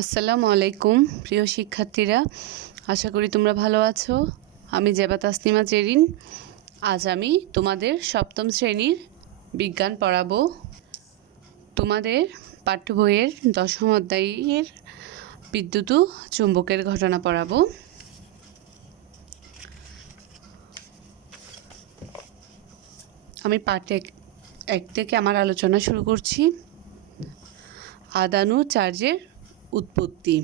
আসসালামু আলাইকুম প্রিয় শিক্ষার্থীরা, আশা করি তোমরা ভালো আছো। আমি জেবা তাসনিমা জেরিন। আজ আমি তোমাদের সপ্তম শ্রেণীর বিজ্ঞান পড়াবো। তোমাদের পাঠ্য বইয়ের দশম অধ্যায়ের বিদ্যুৎ ও চুম্বকের ঘটনা পড়াবো। আমি পাঠ এক থেকে আমার আলোচনা শুরু করছি। আদান ও চার্জের উৎপত্তি।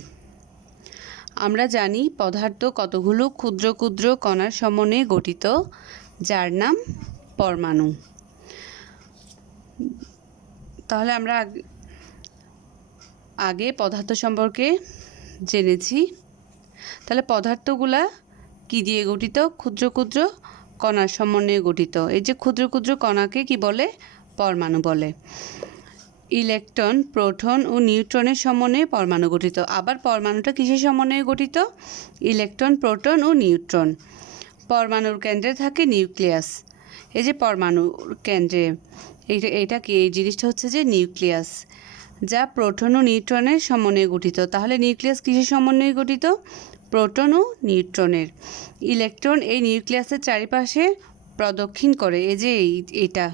আমরা জানি পদার্থ কতগুলো ক্ষুদ্র ক্ষুদ্র কণার সমন্বয়ে গঠিত, যার নাম পরমাণু। তাহলে আমরা আগে পদার্থ সম্পর্কে জেনেছি। তাহলে পদার্থগুলা কি দিয়ে গঠিত? ক্ষুদ্র ক্ষুদ্র কণার সমন্বয়ে গঠিত। এই যে ক্ষুদ্র ক্ষুদ্র কণাকে কি বলে? পরমাণু বলে। ইলেকট্রন, প্রোটন ও নিউট্রনের সমন্বয়ে পরমাণু গঠিত। আবার পরমাণুটা কিসের সমন্বয়ে গঠিত? ইলেকট্রন, প্রোটন ও নিউট্রন। পরমাণুর কেন্দ্রে থাকে নিউক্লিয়াস। এই যে পরমাণুর কেন্দ্রে এইটা কি? এই জিনিসটা হচ্ছে যে নিউক্লিয়াস, যা প্রোটন ও নিউট্রনের সমন্বয়ে গঠিত। তাহলে নিউক্লিয়াস কিসের সমন্বয়ে গঠিত? প্রোটন ও নিউট্রনের। ইলেকট্রন এই নিউক্লিয়াসের চারিপাশে প্রদক্ষিণ করে। এই যে এটা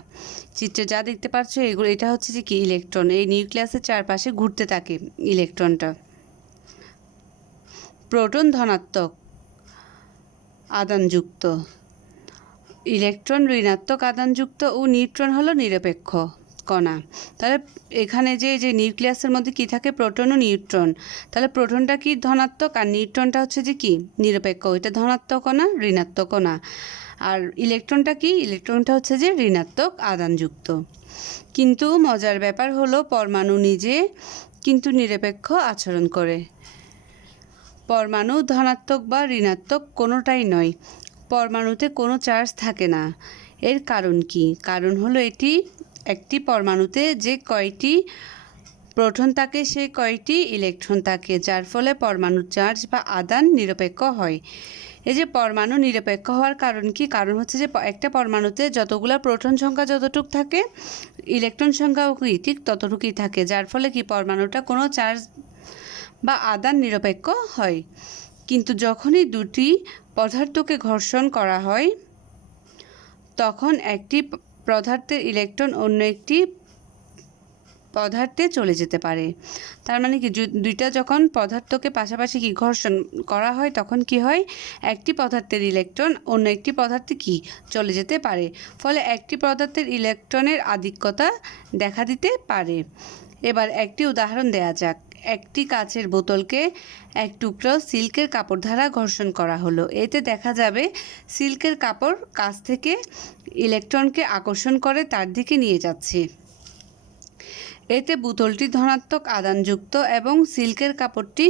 চিত্রে যা দেখতে পাচ্ছ, এটা হচ্ছে যে কি? ইলেকট্রন এই নিউক্লিয়াসের চারপাশে ঘুরতে থাকে ইলেকট্রনটা। প্রোটন ধনাত্মক আধানযুক্ত, ইলেকট্রন ঋণাত্মক আধানযুক্ত ও নিউট্রন হলো নিরপেক্ষ কণা। তাহলে এখানে যে নিউক্লিয়াসের মধ্যে কি থাকে? প্রোটন ও নিউট্রন। তাহলে প্রোটনটা কি? ধনাত্মক, আর নিউট্রনটা হচ্ছে যে কি? নিরপেক্ষ। এটা ধনাত্মক কণা, ঋণাত্মক কণা। আর ইলেকট্রনটা কি? ইলেকট্রনটা হচ্ছে যে ঋণাত্মক আধানযুক্ত। কিন্তু মজার ব্যাপার হলো পরমাণু নিজে কিন্তু নিরপেক্ষ আচরণ করে। পরমাণু ধনাত্মক বা ঋণাত্মক কোনোটাই নয়। পরমাণুতে কোনো চার্জ থাকে না। এর কারণ কি? কারণ হলো একটি পরমাণুতে যে কয়টি প্রোটন থাকে সেই কয়টি ইলেকট্রন থাকে, যার ফলে পরমাণুর চার্জ বা আদান নিরপেক্ষ হয়। এই যে পরমাণু নিরপেক্ষ হওয়ার কারণ কি? কারণ হচ্ছে যে একটা পরমাণুতে যতগুলো প্রোটন সংখ্যা যতটুকু থাকে, ইলেকট্রন সংখ্যাও কি ঠিক ততটুকুই থাকে, যার ফলে কি পরমাণুটা কোনো চার্জ বা আদান নিরপেক্ষ হয়। কিন্তু যখনই দুটি পদার্থকে ঘর্ষণ করা হয়, তখন একটি পদার্থের ইলেকট্রন অন্য একটি পদার্থে চলে যেতে পারে। তার মানে কি? দুইটা যখন পদার্থকে পাশাপাশি কি ঘর্ষণ করা হয়, তখন কি হয়? একটি পদার্থের ইলেকট্রন অন্য একটি পদার্থে কি চলে যেতে পারে। ফলে একটি পদার্থের ইলেকট্রনের আধিক্যতা দেখা দিতে পারে। এবার একটি উদাহরণ দেয়া যাক। একটি কাচের বোতলকে এক টুকরো সিল্কের কাপড় দ্বারা ঘর্ষণ করা হলো। এতে দেখা যাবে সিল্কের কাপড় কাছ থেকে ইলেকট্রনকে আকর্ষণ করে তার দিকে নিয়ে যাচ্ছে। এতে বোতলটি ধনাত্মক আধানযুক্ত এবং সিল্কের কাপড়টি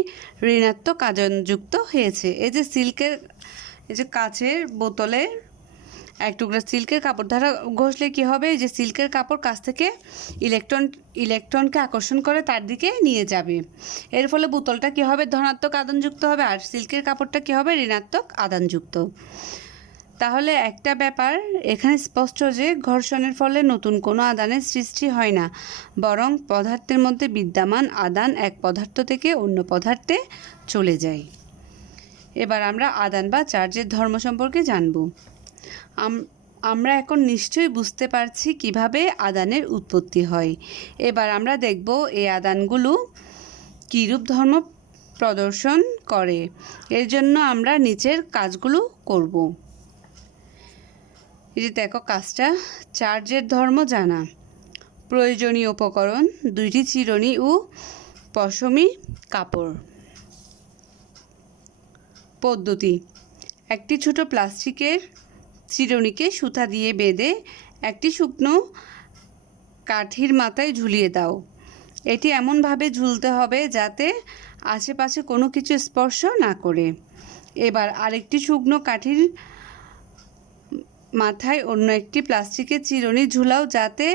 ঋণাত্মক আধানযুক্ত হয়েছে। এই যে কাচের বোতলের এক টুকরা সিল্কের কাপড় দ্বারা ঘষলে কি হবে? যে সিল্কের কাপড় কাছ থেকে ইলেকট্রনকে আকর্ষণ করে তার দিকে নিয়ে যাবে। এর ফলে বোতলটা কি হবে? ধনাত্মক আধানযুক্ত হবে, আর সিল্কের কাপড়টা কি হবে? ঋণাত্মক আধানযুক্ত। তাহলে একটা ব্যাপার এখানে স্পষ্ট যে ঘর্ষণের ফলে নতুন কোনো আদানের সৃষ্টি হয় না, বরং পদার্থের মধ্যে বিদ্যমান আদান এক পদার্থ থেকে অন্য পদার্থে চলে যায়। এবার আমরা আদান বা চার্জের ধর্ম সম্পর্কে জানব। আমরা এখন নিশ্চয়ই বুঝতে পারছি কিভাবে আদানের উৎপত্তি হয়। এবার আমরা দেখব এই আদানগুলো কীরূপ ধর্ম প্রদর্শন করে। এর জন্য আমরা নিচের কাজগুলো করব। এই যে দেখো কাজটা, চার্জের ধর্ম জানা। প্রয়োজনীয় উপকরণ: দুইটি চিরুনি ও পশমি কাপড়। পদ্ধতি: একটি ছোট প্লাস্টিকের চিরুনিকে সুতা দিয়ে বেঁধে একটি শুকনো কাঠির মাথায় ঝুলিয়ে দাও। এটি এমনভাবে ঝুলতে হবে যাতে আশেপাশে কোনো কিছু স্পর্শ না করে। এবার আরেকটি শুকনো কাঠির মাথায় অন্য একটি প্লাস্টিকের চিরুনি ঝুলাও যাতে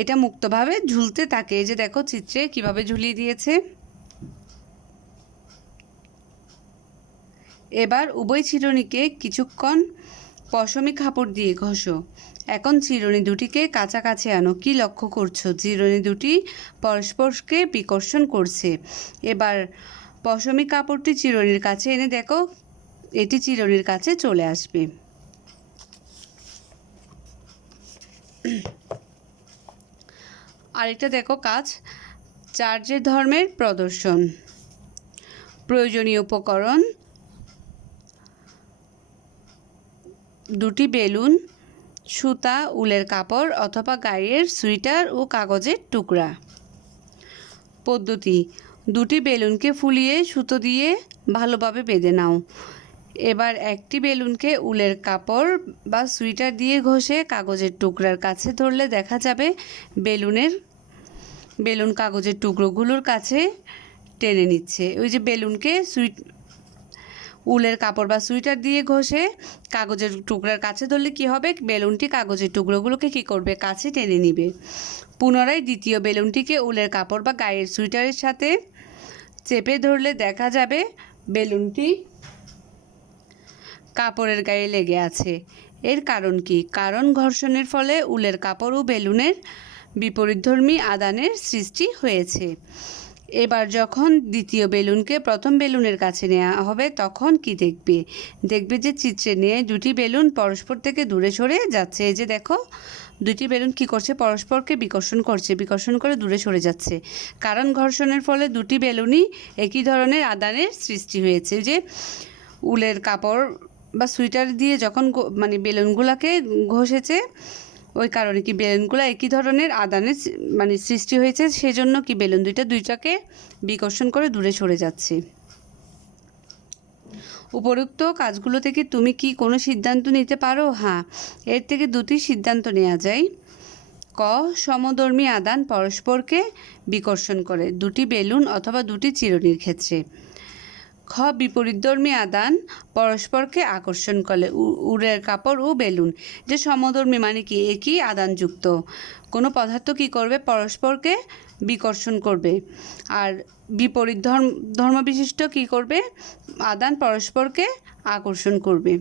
এটা মুক্তভাবে ঝুলতে থাকে। এই যে দেখো চিত্রে কিভাবে ঝুলিয়ে দিয়েছে। এবার উভয় চিরুনিকে কিছুক্ষণ পশমি কাপড় দিয়ে ঘষো। এখন চিরুনি দুটিকে কাছাকাছি আনো। কি লক্ষ্য করছো? চিরুনি দুটি পরস্পরকে বিকর্ষণ করছে। এবার পশমি কাপড়টি চিরুনির কাছে এনে দেখো, এটি চিরুনির কাছে চলে আসবে। আরেকটা দেখো কাজ, চার্জের ধর্মের প্রদর্শন। প্রয়োজনীয় উপকরণ: দুটি বেলুন, সুতা, উলের কাপড় অথবা গায়ের সোয়েটার ও কাগজের টুকরা। পদ্ধতি: দুটি বেলুনকে ফুলিয়ে সুতো দিয়ে ভালোভাবে বেঁধে নাও। এবার একটি বেলুনকে উলের কাপড় বা সোয়েটার দিয়ে ঘষে কাগজের টুকরার কাছে ধরলে দেখা যাবে বেলুন কাগজের টুকরোগুলোর কাছে টেনে নিচ্ছে। ওই যে বেলুনকে উলের কাপড় বা সোয়েটার দিয়ে ঘষে কাগজের টুকরার কাছে ধরলে কি হবে, বেলুনটি কাগজের টুকরোগুলোকে কি করবে, কাছে টেনে নিবে। পুনরায় দ্বিতীয় বেলুনটিকে উলের কাপড় বা গায়ের সোয়েটারের সাথে চেপে ধরলে দেখা যাবে বেলুনটি কাপড়ের গায়ে লেগে আছে। এর কারণ কি? কারণ ঘর্ষণের ফলে উলের কাপড় ও বেলুনের বিপরীতধর্মী আদানের সৃষ্টি হয়েছে। এবার যখন দ্বিতীয় বেলুনকে প্রথম বেলুনের কাছে নেওয়া হবে তখন কি দেখবে যে চিত্রে নিয়ে দুটি বেলুন পরস্পর থেকে দূরে সরে যাচ্ছে। এই যে দেখো, দুটি বেলুন কি করছে, পরস্পরকে বিকর্ষণ করে দূরে সরে যাচ্ছে। কারণ ঘর্ষণের ফলে দুটি বেলুনই একই ধরনের আদানের সৃষ্টি হয়েছে। যে উলের কাপড় বা সোয়েটার দিয়ে যখন বেলুনগুলোকে ঘষেছে, ওই কারণে কি বেলুনগুলো একই ধরনের আদানের সৃষ্টি হয়েছে, সেজন্য কি বেলুন দুইটাকে বিকর্ষণ করে দূরে সরে যাচ্ছে। উপরোক্ত কাজগুলো থেকে তুমি কি কোনো সিদ্ধান্ত নিতে পারো? হ্যাঁ, এর থেকে দুটি সিদ্ধান্ত নেওয়া যায়। ক, সমধর্মী আদান পরস্পরকে বিকর্ষণ করে, দুটি বেলুন অথবা দুটি চিরুনির ক্ষেত্রে। খ, বিপরীতধর্মী আদান পরস্পরকে আকর্ষণ করে, উলের কাপড় ও বেলুন। যে সমধর্মী মানে কি একই আদানযুক্ত কোনো পদার্থ কি করবে, পরস্পরকে বিকর্ষণ করবে। আর বিপরীত ধর্ম বিশিষ্ট কি করবে, আদান পরস্পরকে আকর্ষণ করবে।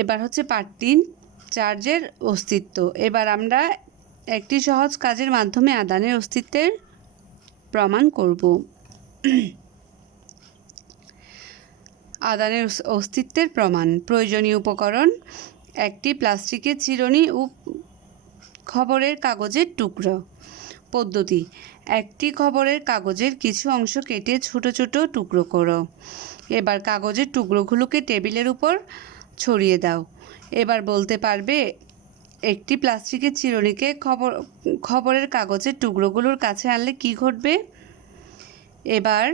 এবার হচ্ছে পার্ট 3, চার্জের অস্তিত্ব। এবার আমরা একটি সহজ কাজের মাধ্যমে আদানের অস্তিত্বের প্রমাণ করব। আদানের অস্তিত্বের প্রমাণ। প্রয়োজনীয় উপকরণ: একটি প্লাস্টিকের চিরুনি ও খবরের কাগজের টুকরো। পদ্ধতি: একটি খবরের কাগজের কিছু অংশ কেটে ছোট ছোট টুকরো করো। এবার কাগজের টুকরোগুলোকে টেবিলের উপর ছড়িয়ে দাও। এবার বলতে পারবে একটি প্লাস্টিকের চিরুনিকে খবরের কাগজের টুকরোগুলোর কাছে আনলে কি ঘটবে? এবার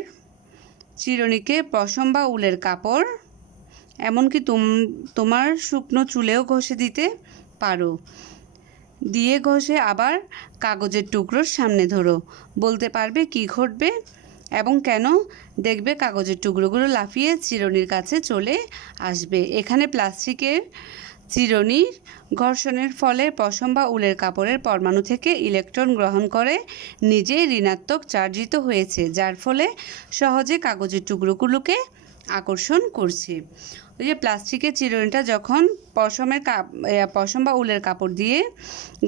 চিরুনিকে পশম বা উলের কাপড়, এমনকি তোমার শুকনো চুলেও ঘষে দিতে পারো। দিয়ে ঘষে আবার কাগজের টুকরোর সামনে ধরো। বলতে পারবে কি ঘটবে এবং কেন? দেখবে কাগজের টুকরোগুলো লাফিয়ে চিরুনির কাছে চলে আসবে। এখানে প্লাস্টিকের চিরুনির ঘর্ষণের ফলে পশম বা উলের কাপড়ের পরমাণু থেকে ইলেকট্রন গ্রহণ করে নিজেই ঋণাত্মক চার্জিত হয়েছে, যার ফলে সহজে কাগজের টুকরোগুলোকে আকর্ষণ করছে। ওই যে প্লাস্টিকের চিরুনিটা যখন পশম বা উলের কাপড় দিয়ে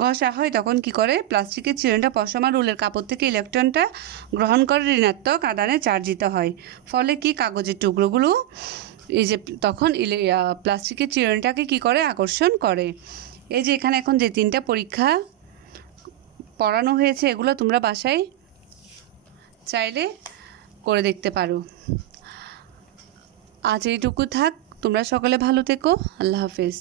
ঘষা হয় তখন কি করে, প্লাস্টিকের চিরুনিটা পশম আর উলের কাপড় থেকে ইলেকট্রনটা গ্রহণ করে ঋণাত্মক আদানে চার্জিত হয়। ফলে কি কাগজের টুকরোগুলো এই যে তখন প্লাস্টিকের চিরুনিটাকে কি করে, আকর্ষণ করে। এই যে এখানে এখন যে 3টা পরীক্ষা পড়ানো হয়েছে, এগুলো তোমরা বাসায় চাইলে করে দেখতে পারো। আজ এইটুকু থাক। তোমরা সকলে ভালো থেকো। আল্লাহ হাফেজ।